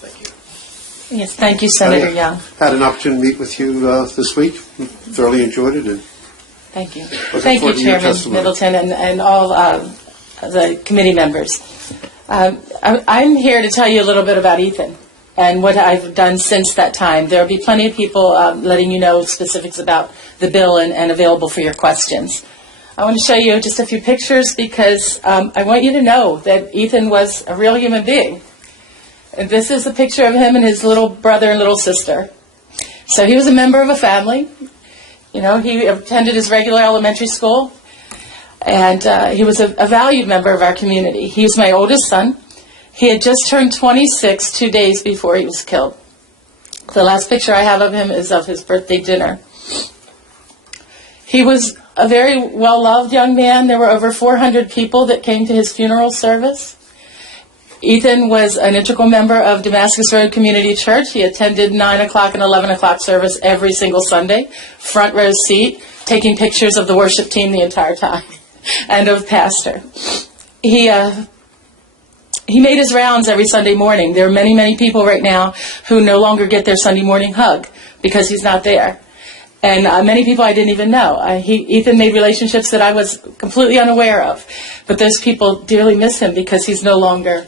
Thank you. Yes, thank you, Senator Young. Had an opportunity to meet with you this week. Thoroughly enjoyed it. And thank you. looking Thank you, forward to your Chairman testimony. Middleton, and all the committee members. I'm here to tell you a little bit about Ethan and what I've done since that time. There will be plenty of people letting you know specifics about the bill and available for your questions. I want to show you just a few pictures because I want you to know that Ethan was a real human being. And this is a picture of him and his little brother and little sister. So he was a member of a family. You know, he attended his regular elementary school, and he was a valued member of our community. He was my oldest son. He had just turned 26 2 days before he was killed. The last picture I have of him is of his birthday dinner. He was a very well-loved young man. There were over 400 people that came to his funeral service. Ethan was an integral member of Damascus Road Community Church. He attended 9 o'clock and 11 o'clock service every single Sunday, front row seat, taking pictures of the worship team the entire time, and of pastor. He made his rounds every Sunday morning. There are many, many people right now who no longer get their Sunday morning hug because he's not there. And many people I didn't even know. Ethan made relationships that I was completely unaware of. But those people dearly miss him because he's no longer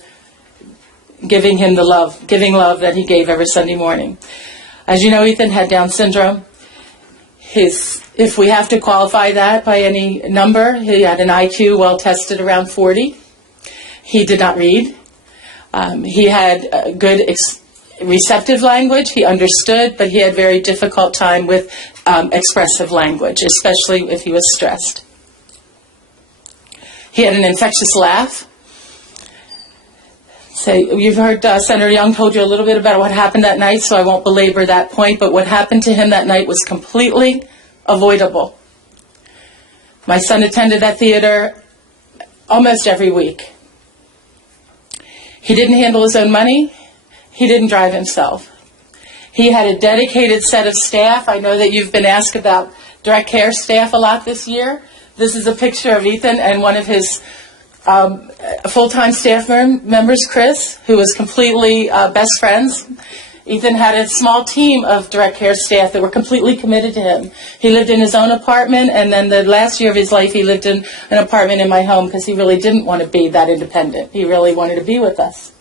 giving love that he gave every Sunday morning. As you know, Ethan had Down syndrome. If we have to qualify that by any number, he had an IQ well tested around 40. He did not read. He had good receptive language. He understood, but he had very difficult time with expressive language, especially if he was stressed. He had an infectious laugh. So you've heard Senator Young told you a little bit about what happened that night, so I won't belabor that point, but what happened to him that night was completely avoidable. My son attended that theater almost every week. He didn't handle his own money. He didn't drive himself. He had a dedicated set of staff. I know that you've been asked about direct care staff a lot this year. This is a picture of Ethan and one of his full-time staff members, Chris, who was completely best friends. Ethan had a small team of direct care staff that were completely committed to him. He lived in his own apartment, and then the last year of his life he lived in an apartment in my home because he really didn't want to be that independent. He really wanted to be with us.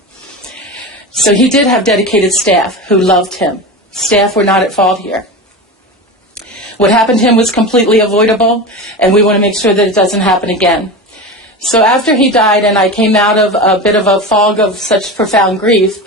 So he did have dedicated staff who loved him. Staff were not at fault here. What happened to him was completely avoidable, and we want to make sure that it doesn't happen again. So after he died and I came out of a bit of a fog of such profound grief,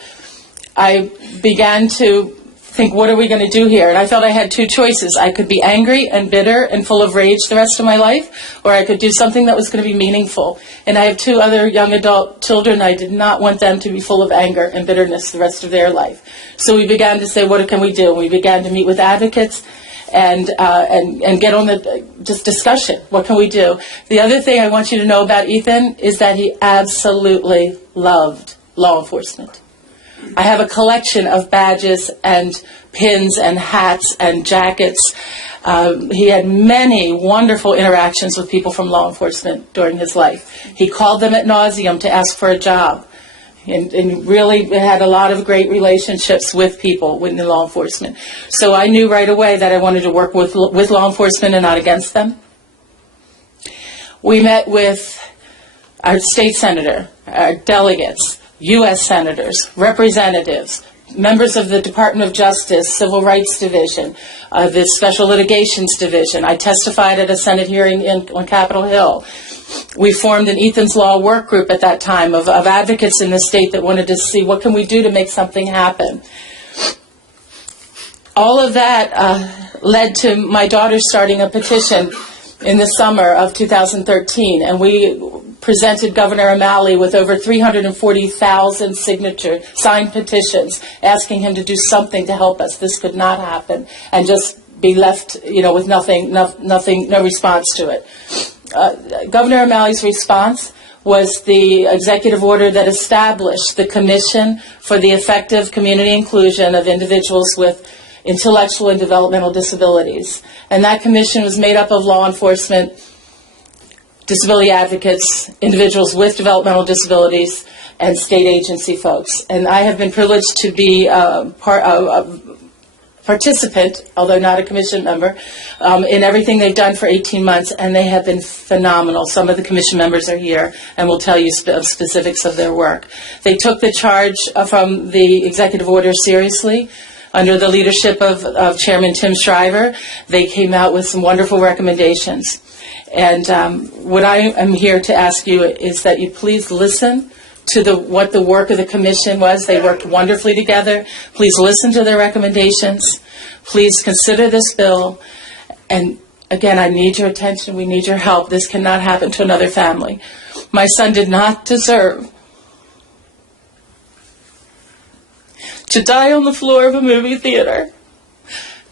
I began to think, what are we going to do here? And I felt I had two choices. I could be angry and bitter and full of rage the rest of my life, or I could do something that was going to be meaningful. And I have two other young adult children. I did not want them to be full of anger and bitterness the rest of their life. So we began to say, what can we do? And we began to meet with advocates and get on the just discussion. What can we do? The other thing I want you to know about Ethan is that he absolutely loved law enforcement. I have a collection of badges and pins and hats and jackets. He had many wonderful interactions with people from law enforcement during his life. He called them ad nauseum to ask for a job. And really had a lot of great relationships with people within law enforcement. So I knew right away that I wanted to work with law enforcement and not against them. We met with our state senator, our delegates, U.S. senators, representatives, members of the Department of Justice, Civil Rights Division, the Special Litigations Division. I testified at a Senate hearing on Capitol Hill. We formed an Ethan's Law work group at that time of advocates in the state that wanted to see what can we do to make something happen. All of that led to my daughter starting a petition in the summer of 2013, and we presented Governor O'Malley with over 340,000 signed petitions asking him to do something to help us. This could not happen and just be left, with no response to it. Governor O'Malley's response was the executive order that established the Commission for the Effective Community Inclusion of Individuals with Intellectual and Developmental Disabilities. And that commission was made up of law enforcement disability advocates, individuals with developmental disabilities, and state agency folks. And I have been privileged to be a participant, although not a commission member, in everything they've done for 18 months, and they have been phenomenal. Some of the commission members are here and will tell you specifics of their work. They took the charge from the executive order seriously. Under the leadership of Chairman Tim Shriver, they came out with some wonderful recommendations. And what I am here to ask you is that you please listen to what the work of the commission was. They worked wonderfully together. Please listen to their recommendations. Please consider this bill. And again, I need your attention. We need your help. This cannot happen to another family. My son did not deserve to die on the floor of a movie theater,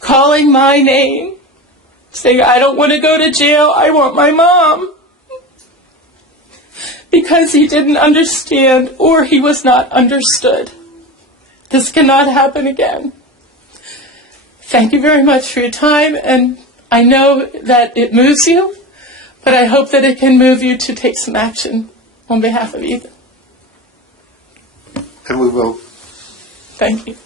calling my name, saying, "I don't want to go to jail, I want my mom," because he didn't understand or he was not understood. This cannot happen again. Thank you very much for your time, and I know that it moves you, but I hope that it can move you to take some action on behalf of Ethan. And we will. Thank you.